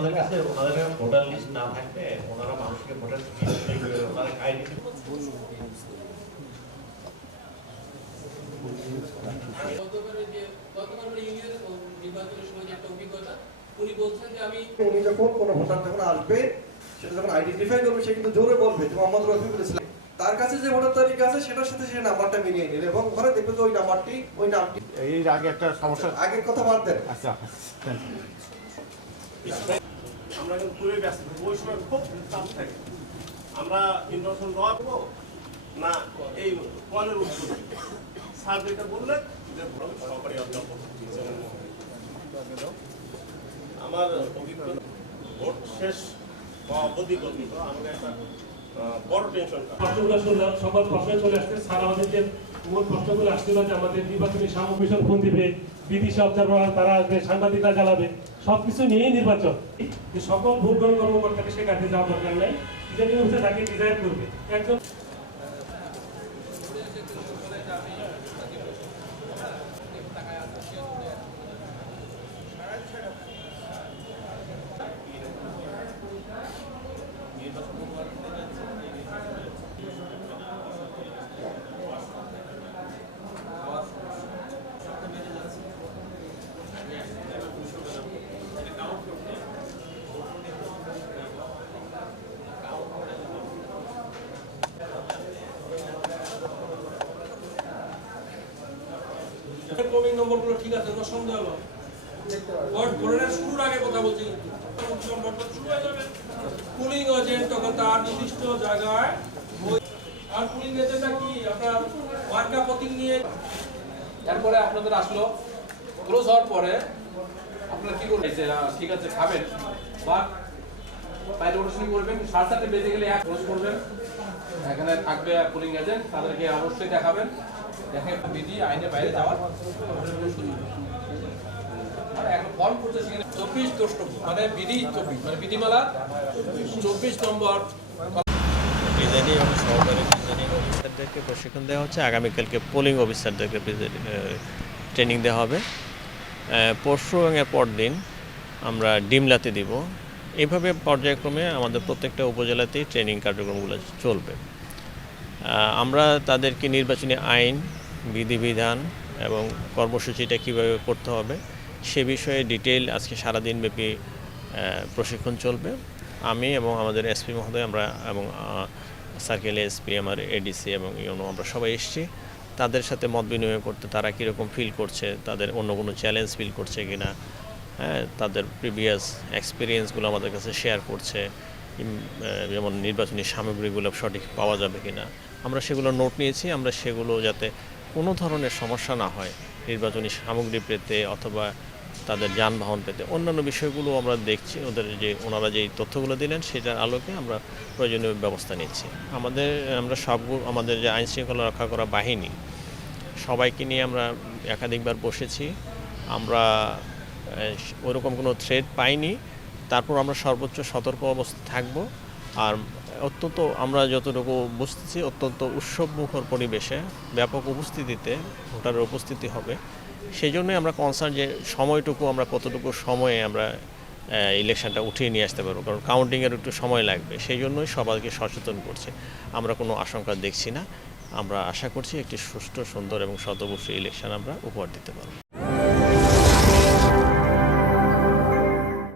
ওনাদের কাছে ওনাদের ভোটার লিস্ট না থাকলে ওনারা মানুষকে ভোটার ওনারা আইডি গতবারে যে গতবার ইউনিয়ন নির্বাচনের সময় যে একটা অভিজ্ঞতা উনি বলছেন যে আমি উনি যখন কোনো ভোটার যখন আসবে সেটা যখন আইডেন্টিফাই করবে সে কিন্তু জোরে বলবে যে মোহাম্মদ রফিকুল ইসলাম তার কাছে যে ভোটার তালিকা আছে সেটার সাথে সেই নাম্বারটা মিলিয়ে নিল এবং ঘরে দেখবে যে ওই নাম্বারটি ওই নামটি এর আগে একটা সমস্যা আগের কথা বাদ দেন। আচ্ছা আমরা কিন্তু খুবই ব্যস্ত ওই সময় খুব চাপ থাকে। আমরা দেওয়া করব না, এই কলের উত্তর স্যার যেটা বললেন, যে সহকারী অধ্যাপক আমার অভিজ্ঞতা, ভোট শেষ হওয়া অবধি পর্যন্ত আমাকে একটা বড় টেনশন সকল প্রশ্ন চলে আসছে। স্যার আমাদের মূল প্রশ্নগুলো আসছিল যে আমাদের নির্বাচনী সামগ্রীসব ফোন দিবে বিদেশি অবজারভার তারা আসবে, সাংবাদিকরা জ্বালাবে সব কিছু নিয়েই নির্বাচন। সকল ভোটগ্রহণ কর্মকর্তাকে সে কাজে যাওয়া দরকার নাই অফিসার তাকে ডিজাইন করবে। একজন ক্রমিক নম্বরগুলো ঠিক আছে কোনো সন্দেহ হলো ভোট ভোটের শুরুর আগে কথা বলছি কিন্তু। শুরু হয়ে এজেন্ট তখন তার নির্দিষ্ট জায়গায় আর পুলিং এজেন্টটা কি? আপনার মার্কা প্রতীক নিয়ে তারপরে আপনাদের আসলো। ক্লোজ হওয়ার পরে আপনারা কি করবেন? এই যে, আহ, ঠিক আছে খাবেন। বা বাইরে করবেন গেলে এক করবেন এখানে থাকবে পুলিং এজেন্ট তাদেরকে অবশ্যই দেখাবেন। দেখে বিধি বাইরে যাওয়ার মানে মানে অফিসারদেরকে প্রশিক্ষণ দেওয়া হচ্ছে। আগামীকালকে পোলিং অফিসারদেরকে ট্রেনিং দেওয়া হবে। পরশু এবং এর পরদিন আমরা ডিমলাতে দিব। এইভাবে পর্যায়ক্রমে আমাদের প্রত্যেকটা উপজেলাতেই ট্রেনিং কার্যক্রমগুলো চলবে। আমরা তাদেরকে নির্বাচনী আইন, বিধিবিধান এবং কর্মসূচিটা কীভাবে করতে হবে সে বিষয়ে ডিটেইল আজকে সারাদিন ব্যাপী প্রশিক্ষণ চলবে। আমি এবং আমাদের এসপি মহোদয় আমরা এবং সার্কেল এসপি আমার এডিসি এবং ইউনো আমরা সবাই এসেছি। তাদের সাথে মত বিনিময় করতে তারা কীরকম ফিল করছে, তাদের অন্য কোনো চ্যালেঞ্জ ফিল করছে কি না হ্যাঁ তাদের প্রিভিয়াস এক্সপিরিয়েন্সগুলো আমাদের কাছে শেয়ার করছে যেমন নির্বাচনী সামগ্রীগুলো সঠিক পাওয়া যাবে কি না আমরা সেগুলো নোট নিয়েছি, আমরা সেগুলো যাতে কোনো ধরনের সমস্যা না হয় নির্বাচনী সামগ্রী পেতে অথবা তাদের যানবাহন পেতে। অন্যান্য বিষয়গুলো আমরা দেখছি, ওদের যে, ওনারা যেই তথ্যগুলো দিলেন সেটার আলোকে আমরা প্রয়োজনীয় ব্যবস্থা নিচ্ছি। আমাদের, আমরা সবগুলো আমাদের যে আইন শৃঙ্খলা রক্ষা করা বাহিনী, সবাইকে নিয়ে আমরা একাধিকবার বসেছি। আমরা ওরকম কোনো থ্রেড পাইনি। তারপর আমরা সর্বোচ্চ সতর্ক অবস্থা থাকব। আর অত্যন্ত আমরা যতটুকু বুঝতেছি, অত্যন্ত উৎসবমুখর পরিবেশে ব্যাপক উপস্থিতিতে ভোটারের উপস্থিতি হবে। সেই জন্যই আমরা কনসার্ন যে সময়টুকু আমরা কতটুকু সময়ে আমরা ইলেকশনটা উঠিয়ে নিয়ে আসতে পারব। কারণ কাউন্টিংয়ের একটু সময় লাগবে। সেই জন্যই সবাইকে সচেতন করছে। আমরা কোনো আশঙ্কা দেখছি না। আমরা আশা করছি একটি সুষ্ঠু, সুন্দর এবং শতবর্ষী ইলেকশন আমরা উপহার দিতে পারব।